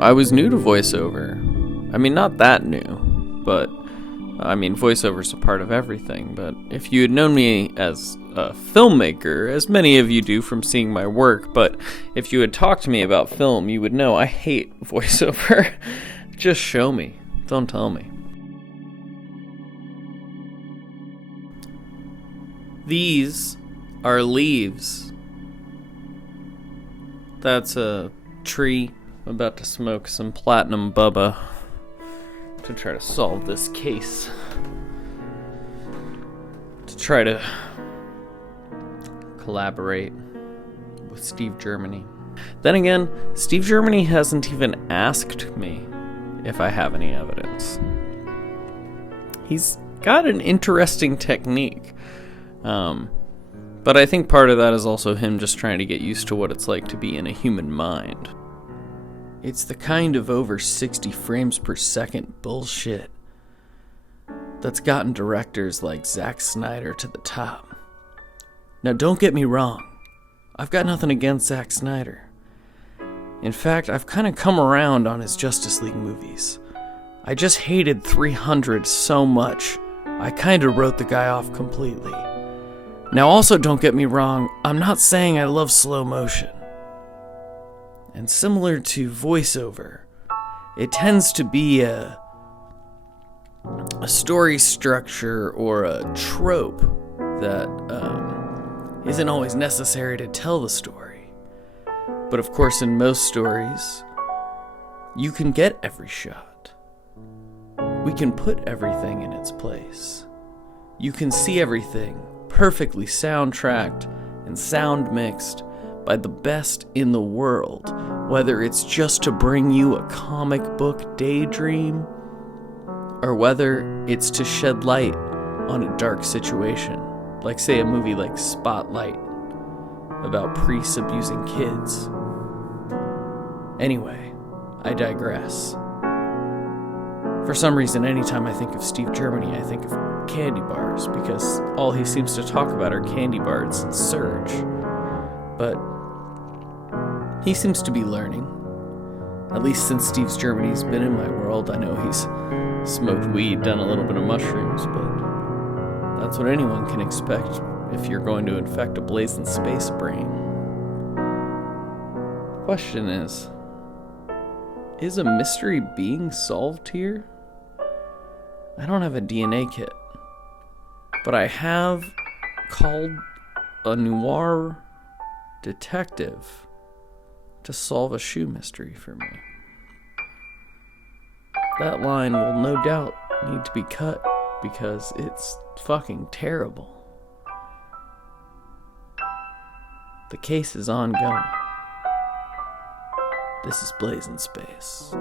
I was new to voiceover. I mean, not that new, but I mean, voiceover's a part of everything. But if you had known me as a filmmaker, as many of you do from seeing my work, but if you had talked to me about film, you would know I hate voiceover. Just show me. Don't tell me. These are leaves. That's a tree. I'm about to smoke some platinum bubba to try to solve this case. To try to collaborate with Steve Germany. Then again, Steve Germany hasn't even asked me if I have any evidence. He's got an interesting technique. But I think part of that is also him just trying to get used to what it's like to be in a human mind. It's the kind of over 60 frames per second bullshit that's gotten directors like Zack Snyder to the top. Now don't get me wrong, I've got nothing against Zack Snyder. In fact, I've kind of come around on his Justice League movies. I just hated 300 so much, I kind of wrote the guy off completely. Now also don't get me wrong, I'm not saying I love slow motion. And similar to voiceover, it tends to be a story structure or a trope that isn't always necessary to tell the story. But of course, in most stories, you can get every shot. We can put everything in its place. You can see everything perfectly soundtracked and sound mixed by the best in the world, whether it's just to bring you a comic book daydream, or whether it's to shed light on a dark situation, like say a movie like Spotlight, about priests abusing kids. Anyway, I digress. For some reason, anytime I think of Steve Germany, I think of candy bars, because all he seems to talk about are candy bars and Surge. But he seems to be learning. At least since Steve Germany's been in my world, I know he's smoked weed, done a little bit of mushrooms, but that's what anyone can expect if you're going to infect a Blazin space brain. Question is a mystery being solved here? I don't have a DNA kit, but I have called a noir detective to solve a shoe mystery for me. That line will no doubt need to be cut because it's fucking terrible. The case is ongoing. This is Blazin Space.